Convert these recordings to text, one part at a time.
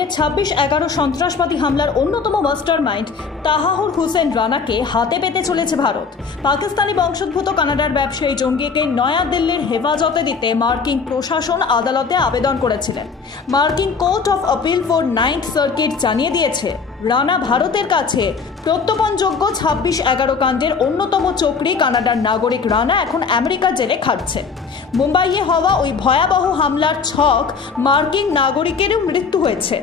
মুম্বাইয়ে 26/11 সন্ত্রাসবাদী হামলার অন্যতম মাস্টারমাইন্ড তাহাউর হোসেন রানাকে হাতে পেতে চলেছে ভারত। পাকিস্তানি বংশোদ্ভূত কানাডার ব্যবসায়ী জঙ্গিকে নয়াদিল্লির হেফাজতে দিতে মার্কিন প্রশাসন আদালতে আবেদন করেছিলেন। মার্কিন court of appeal for 9th circuit জানিয়ে দিয়েছে, রানা ভারতের কাছে প্রত্যর্পণযোগ্য 26/11 কাণ্ডের অন্যতম চক্রী কানাডার নাগরিক রানা এখন আমেরিকার জেলে খাটছে। মুম্বাইয়ে হওয়া ওই ভয়াবহ হামলার ছক মার্কিন নাগরিকেরও মৃত্যু হয়েছে।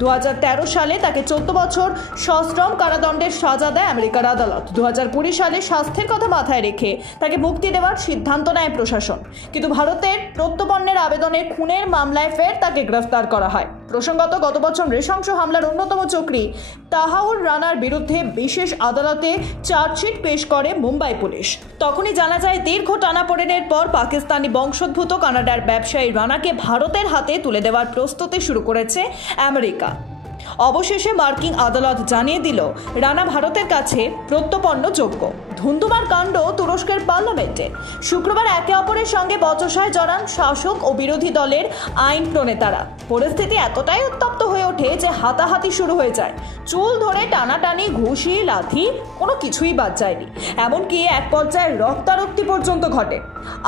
2013 সালে তাকে 14 বছর সশ্রম কারাদণ্ডের সাজা দেয় আমেরিকার আদালত। 2020 সালে স্বাস্থ্যের কথা মাথায় রেখে তাকে মুক্তি দেওয়ার সিদ্ধান্ত নেয় প্রশাসন, কিন্তু ভারতের প্রত্যর্পণের আবেদনের খুনের মামলায় ফের তাকে গ্রেফতার করা হয়। প্রসঙ্গত, গত বছর নৃশংস হামলার অন্যতম চক্রী তাহাউর রানার বিরুদ্ধে বিশেষ আদালতে চার্জশিট পেশ করে মুম্বাই পুলিশ। তখনই জানা যায়, দীর্ঘ টানাপোড়েনের পর পাকিস্তানি বংশোদ্ভূত কানাডার ব্যবসায়ী রানাকে ভারতের হাতে তুলে দেওয়ার প্রস্তুতি শুরু করেছে আমেরিকা। অবশেষে মার্কিন আদালত জানিয়ে দিল, রানা ভারতের কাছে প্রত্যর্পণযোগ্য। ধুন্ধুমার কাণ্ড তুরস্কের পার্লামেন্টে শুক্রবার একে অপরের সঙ্গে বচসায় জড়ান শাসক ও বিরোধী দলের আইন প্রণেতারা। পরিস্থিতি এতটাই উত্তপ্ত হয়ে ওঠে যে হাতাহাতি শুরু হয়ে যায়। চুল ধরে টানাটানি, ঘুষি, লাথি, কোনো কিছুই বাদ যায়নি। এমনকি এক পর্যায়ে রক্তারক্তি পর্যন্ত ঘটে।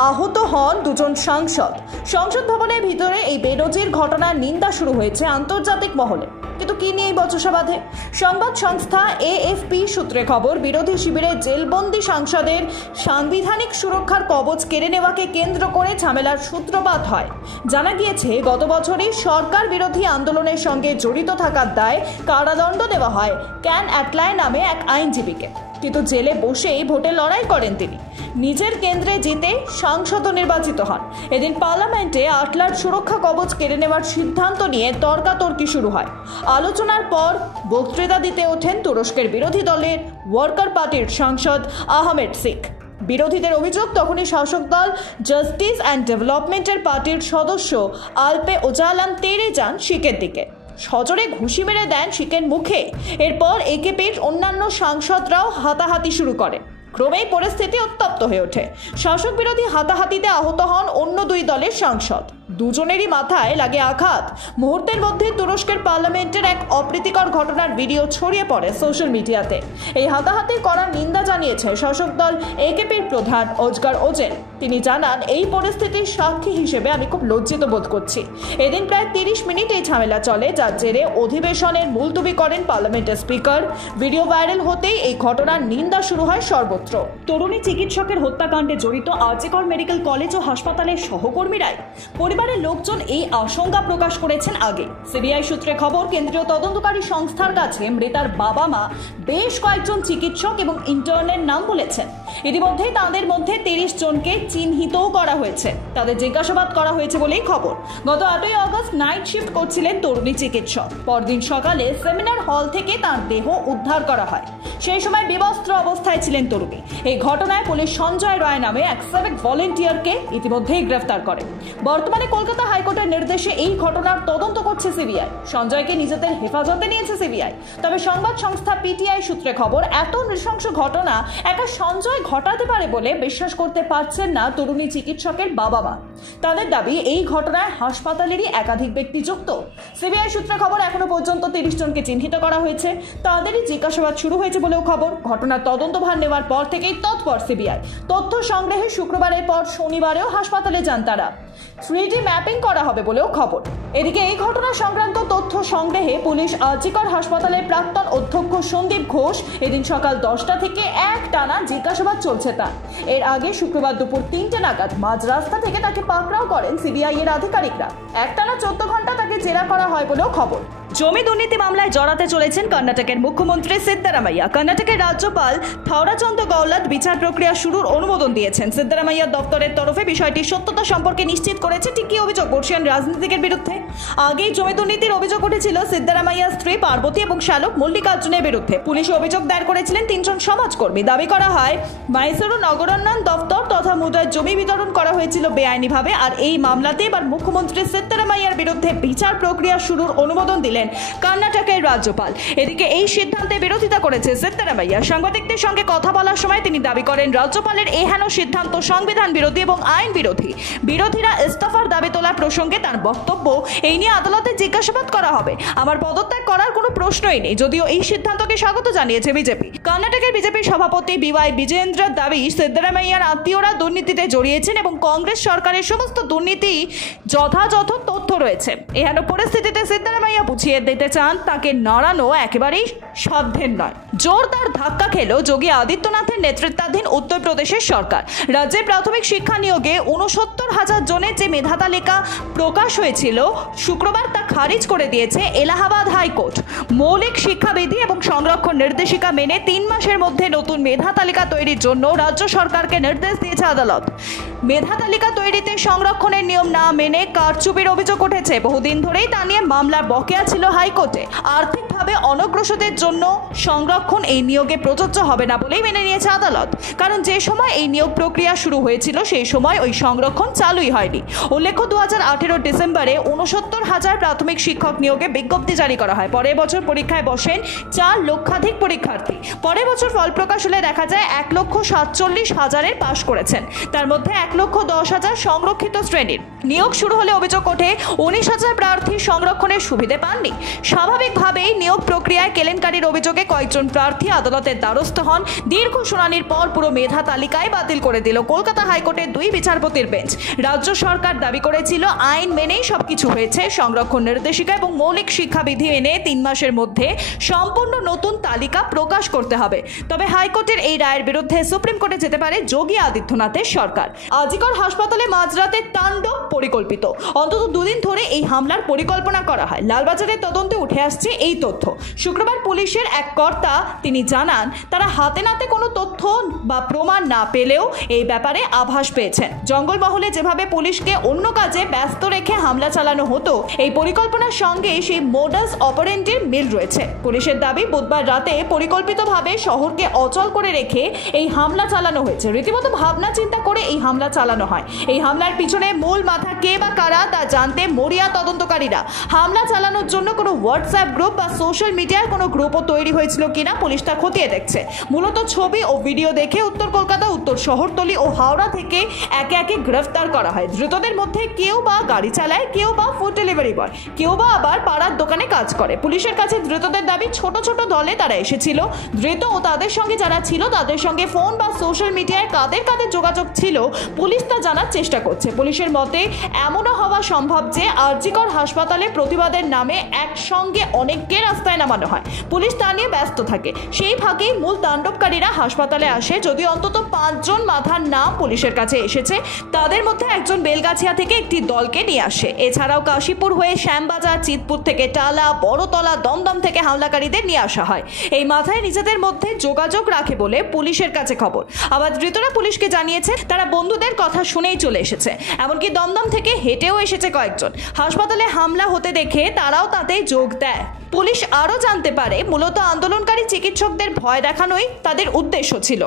আহত হন দুজন সাংসদ। সংসদ ভবনের ভিতরে এই বেনজির ঘটনার নিন্দা শুরু হয়েছে আন্তর্জাতিক মহলে। কিন্তু কি নিয়ে বচসা বাঁধে? সংবাদ সংস্থা AFP সূত্রে খবর, বিরোধী শিবিরে জেলবন্দি সাংসদের সাংবিধানিক সুরক্ষার কবচ কেড়ে নেওয়াকে কেন্দ্র করে ঝামেলার সূত্রপাত হয়। জানা গিয়েছে, গত বছরই সরকার বিরোধী আন্দোলনের সঙ্গে জড়িত থাকার দায়ে কারাদণ্ড দেওয়া হয় ক্যান অ্যাটলাই নামে এক আইনজীবীকে। কিন্তু জেলে বসেই ভোটে লড়াই করেন তিনি। নিজের কেন্দ্রে জিতে সাংসদ নির্বাচিত হন। এদিন পার্লামেন্টে আটলার সুরক্ষা কবচ কেড়ে নেওয়ার সিদ্ধান্ত নিয়ে তর্কাতর্কি শুরু হয়। আলোচনার পর বক্তৃতা দিতে ওঠেন তুরস্কের বিরোধী দলের ওয়ার্কার পার্টির সাংসদ আহমেদ সিক। বিরোধীদের অভিযোগ, তখনই শাসক দল জাস্টিস অ্যান্ড ডেভেলপমেন্টের পার্টির সদস্য আলপে ওজালান তেড়ে যান শিকের দিকে। সজোরে ঘুষি মেরে দেন শিকের মুখে। এরপর AKPর অন্যান্য সাংসদরাও হাতাহাতি শুরু করে। ক্রমেই পরিস্থিতি উত্তপ্ত হয়ে ওঠে। শাসক বিরোধী হাতাহাতিতে আহত হন অন্য দুই দলের সাংসদ। দুজনেরই মাথায় লাগে আঘাত। মুহূর্তের মধ্যে তুরস্কের পার্লামেন্টের এক অপ্রীতিকর ঘটনার ভিডিও ছড়িয়ে পড়ে সোশ্যাল মিডিয়াতে। এই হাতাহাতি করার নিন্দা জানিয়েছে শাসক দল AKPর প্রধান ওজগার ওজেল। তিনি জানান, এই পরিস্থিতির সাক্ষী হিসেবে আমি খুব লজ্জিত বোধ করছি। এদিন প্রায় 30 মিনিট এই ঝামেলা চলে, যার জেরে অধিবেশনের মুলতবি করেন পার্লামেন্টের স্পিকার। ভিডিও ভাইরাল হতেই এই ঘটনার নিন্দা শুরু হয় সর্বত্র। তরুণী চিকিৎসকের হত্যাকাণ্ডে জড়িত আরজিকর মেডিকেল কলেজ ও হাসপাতালের সহকর্মীরাই। পরিবারের লোকজন এই আশঙ্কা প্রকাশ করেছেন আগে। সিবিআই সূত্রে খবর, কেন্দ্রীয় তদন্তকারী সংস্থার কাছে মৃতার বাবা মা বেশ কয়েকজন চিকিৎসক এবং ইন্টার্নের নাম বলেছেন। ইতিমধ্যে তাদের মধ্যে 30 জনকে চিহ্নিতও করা হয়েছে। তাদের জিজ্ঞাসাবাদ করা হয়েছে বলেই খবর। গত 8ই আগস্ট নাইট শিফট করছিলেন তরুণী চিকিৎসক। পরদিন সকালে সেমিনার হল থেকে তার দেহ উদ্ধার করা হয়। সেই সময় বিবস্ত্র অবস্থায় ছিলেন তরুণী। এই ঘটনায় পুলিশ সঞ্জয় রায় নামে এক সিভিক ভলেন্টিয়ারকে ইতিমধ্যেই গ্রেফতার করে। বর্তমানে কলকাতা হাইকোর্টের নির্দেশে এই ঘটনার তদন্ত করছে সিবিআই। সঞ্জয়কে নিজেদের হেফাজতে নিয়েছে সিবিআই। তবে সংবাদ সংস্থা PTI সূত্রে খবর, এত নৃশংস ঘটনা একা সঞ্জয় ঘটাতে পারে বলে বিশ্বাস করতে পারছেন না তরুণী চিকিৎসকের বাবা মা। তাদের দাবি, এই ঘটনায় হাসপাতালেরই একাধিক ব্যক্তি যুক্ত। সিবিআই সূত্রে খবর, এখনো পর্যন্ত 30 জনকে চিহ্নিত করা হয়েছে। তাদেরই জিজ্ঞাসাবাদ শুরু হয়েছে বলেও খবর। ঘটনার তদন্তভার নেওয়ার পর থেকেই তৎপর সিবিআই। তথ্য সংগ্রহে শুক্রবারের পর শনিবারেও হাসপাতালে যান তারা। 3D ম্যাপিং করা হবে বলেও খবর। এদিকে এই ঘটনা সংক্রান্ত তথ্য সংগ্রহে পুলিশ আরজিকর হাসপাতালের প্রাক্তন অধ্যক্ষ সন্দীপ ঘোষ এদিন সকাল 10টা থেকে একটানা জিজ্ঞাসাবাদ চলছে তার। এর আগে শুক্রবার দুপুর 3টে নাগাদ মাঝ রাস্তা থেকে তাকে পাকড়াও করেন সিবিআই এর আধিকারিকরা। একটানা 14 ঘন্টা তাকে জেরা করা হয় বলেও খবর। জমি দুর্নীতি মামলায় জড়াতে চলেছেন কর্ণাটকের মুখ্যমন্ত্রী সিদ্দারামাইয়া। কর্ণাটকের রাজ্যপাল থাওরাচন্দ্র গহলত বিচার প্রক্রিয়া শুরুর অনুমোদন দিয়েছেন। সিদ্দারামাইয়ার দপ্তরের তরফে বিষয়টির সত্যতা সম্পর্কে নিশ্চিত করেছে টিকি অভিযোগ বর্ষিয়ান রাজনীতিকের বিরুদ্ধে। আগেই জমি দুর্নীতির অভিযোগ উঠেছিল সিদ্দারামাইয়ার স্ত্রী পার্বতী এবং শ্যালক মল্লিকার্জুনের বিরুদ্ধে। পুলিশ অভিযোগ দায়ের করেছিলেন 3 জন সমাজকর্মী। দাবি করা হয়, মাইসোরু নগরোন্নয়ন দপ্তর তথা মুদ্রায় জমি বিতরণ করা হয়েছিল বেআইনিভাবে। আর এই মামলাতে এবার মুখ্যমন্ত্রী সিদ্দারামাইয়ার বিরুদ্ধে বিচার প্রক্রিয়া শুরুর অনুমোদন দিলেন দিলেন কর্ণাটকের রাজ্যপাল। এদিকে এই সিদ্ধান্তে বিরোধিতা করেছে সিদ্দারামাইয়া। সাংবাদিকদের সঙ্গে কথা বলার সময় তিনি দাবি করেন রাজ্যপালের এই হেন সিদ্ধান্ত সংবিধান বিরোধী এবং আইন বিরোধী। বিরোধীরা ইস্তফার দাবি তোলার প্রসঙ্গে তার বক্তব্য, এই নিয়ে আদালতে জিজ্ঞাসাবাদ করা হবে। আমার পদত্যাগ করার কোনো প্রশ্নই নেই। যদিও এই সিদ্ধান্তকে স্বাগত জানিয়েছে বিজেপি। কর্ণাটকের বিজেপির সভাপতি বিওয়াই বিজেন্দ্রের দাবি, সিদ্দারামাইয়ার আত্মীয়রা দুর্নীতিতে জড়িয়েছেন এবং কংগ্রেস সরকারের সমস্ত দুর্নীতি যথাযথ তথ্য রয়েছে। এহেন পরিস্থিতিতে সিদ্দারামাইয়া বুঝিয়ে দিতে চান তাকে নড়ানো একেবারেই সাধ্যের নয়। জোরদার ধাক্কা খেল যোগী আদিত্যনাথের নেতৃত্বাধীন উত্তরপ্রদেশের সরকার। রাজ্যে প্রাথমিক শিক্ষা নিয়োগে 69,000 জনের যে মেধা তালিকা প্রকাশ হয়েছিল, শুক্রবার তা খারিজ করে দিয়েছে এলাহাবাদ হাইকোর্ট। মৌলিক শিক্ষাবিধি এবং সংরক্ষণ নির্দেশিকা মেনে 3 মাসের মধ্যে নতুন মেধা তালিকা তৈরির জন্য রাজ্য সরকারকে নির্দেশ দিয়েছে আদালত। মেধা তালিকা তৈরিতে সংরক্ষণের নিয়ম না মেনে কারচুপির অভিযোগ উঠেছে। বহুদিন ধরেই তা নিয়ে মামলার বকেয়া ছিল হাইকোর্টে। আর্থিকভাবে অনগ্রসরদের জন্য সংরক্ষণ এই নিয়োগে প্রযোজ্য হবে না বলেই মেনে নিয়েছে আদালত। কারণ যে সময় এই নিয়োগ প্রক্রিয়া শুরু হয়েছিল সেই সময় ওই সংরক্ষণ চালুই হয়নি। উল্লেখ্য, 2018 ডিসেম্বরে 69,000 প্রাথমিক শিক্ষক নিয়োগে বিজ্ঞপ্তি জারি করা হয়। পরের বছর পরীক্ষায় বসেন 4 লক্ষাধিক পরীক্ষার্থী। পরের বছর ফল প্রকাশ হলে দেখা যায় 1,47,000 পাশ করেছেন। তার মধ্যে 1,10,000 সংরক্ষিত শ্রেণীর। নিয়োগ শুরু হলে অভিযোগ ওঠে 19,000 প্রার্থী সংরক্ষণের সুবিধে পাননি। স্বাভাবিকভাবেই নিয়োগ প্রক্রিয়ায় কেলেঙ্কারির অভিযোগে কয়েকজন প্রার্থী আদালতের দ্বারস্থ হন। দীর্ঘ শুনানির পর পুরো মেধা তালিকায় বাতিল করে দিল কলকাতা হাইকোর্টের 2 বিচারপতির বেঞ্চ। রাজ্য সরকার দাবি করেছিল আইন মেনেই সবকিছু হয়েছে। সংরক্ষণ নির্দেশিকা এবং মৌলিক শিক্ষাবিধি এনে 3 মাসের মধ্যে সম্পূর্ণ নতুন তালিকা প্রকাশ করতে হবে। তবে হাইকোর্টের এই রায়ের বিরুদ্ধে সুপ্রিম কোর্টে যেতে পারে যোগী আদিত্যনাথের সরকার। আজিকর হাসপাতালে মাঝরাতে তাণ্ডব পরিকল্পিত। অন্তত 2 দিন ধরে এই হামলার পরিকল্পনা করা হয়। লালবাজারের তদন্তে উঠে আসছে এই তথ্য। শুক্রবার পুলিশের এক কর্তা তিনি জানান, তারা হাতে নাতে কোনো তথ্য বা প্রমাণ না পেলেও এই ব্যাপারে আভাস পেয়েছেন। জঙ্গলমহলে যেভাবে পুলিশকে অন্য কাজে ব্যস্ত রেখে হামলা চালানো হতো, এই পরিকল্পনার সঙ্গে সেই মোডাস অপারেন্ডির মিল রয়েছে। পুলিশের দাবি, বুধবার রাতে পরিকল্পিতভাবে শহরকে অচল করে রেখে এই হামলা চালানো হয়েছে। রীতিমতো ভাবনা চিন্তা করে এই হামলা চালানো হয়। এই হামলার পিছনে মূল মাথা কে বা কারা তা জানতে মরিয়া তদন্তকারীরা। হামলা চালানোর জন্য কোনো হোয়াটসঅ্যাপ গ্রুপ বা সোশ্যাল মিডিয়ার কোনো গ্রুপও তৈরি হয়েছিল কিনা পুলিশ তা খতিয়ে দেখছে। মূলত ছবি ও ভিডিও দেখে উত্তর কলকাতা, উত্তর শহরতলি ও হাওড়া থেকে একে একে গ্রেফতার করা হয়। ধৃতদের মধ্যে কেউ বা গাড়ি চালায়, কেউ বা ফুড ডেলিভারি বয়, কেউ বা আবার পাড়ার দোকানে কাজ করে। পুলিশের কাছে ধৃতদের দাবি, ছোট ছোট দলে তারা এসেছিল। ধৃত ও তাদের সঙ্গে যারা ছিল তাদের সঙ্গে ফোন বা সোশ্যাল মিডিয়ায় কাদের কাদের যোগাযোগ ছিল পুলিশ তা জানার চেষ্টা করছে। পুলিশের মতে এমনও হওয়া সম্ভব যে আরজিকর হাসপাতালে প্রতিবাদের নামে একসঙ্গে অনেককে রাস্তায় নামানো হয়। পুলিশ তা নিয়ে ব্যস্ত থাকে। সেই ফাঁকেই মূল তাণ্ডবকারীরা হাসপাতালে আসে। যদিও অন্তত 5 জন মাথার নাম পুলিশের কাছে এসেছে। তাদের মধ্যে একজন বেলগাছিয়া থেকে একটি দলকে নিয়ে আসে। এছাড়াও কাশীপুর হয়ে শ্যামবাজার, চিতপুর থেকে টালা, বড়তলা, দমদম থেকে হামলাকারীদের নিয়ে আসা হয়। এই মাথায় নিজেদের মধ্যে যোগাযোগ রাখে বলে পুলিশের কাছে খবর। আবার ধৃতরা পুলিশকে জানিয়েছে তারা বন্ধুদের কথা শুনেই চলে এসেছে। এমনকি দমদম থেকে হেঁটেও এসেছে কয়েকজন। হাসপাতালে হামলা হতে দেখে তারাও তাতে যোগ দেয়। পুলিশ আরও জানতে পারে মূলত আন্দোলনকারী চিকিৎসকদের ভয় দেখানোই তাদের উদ্দেশ্য ছিল।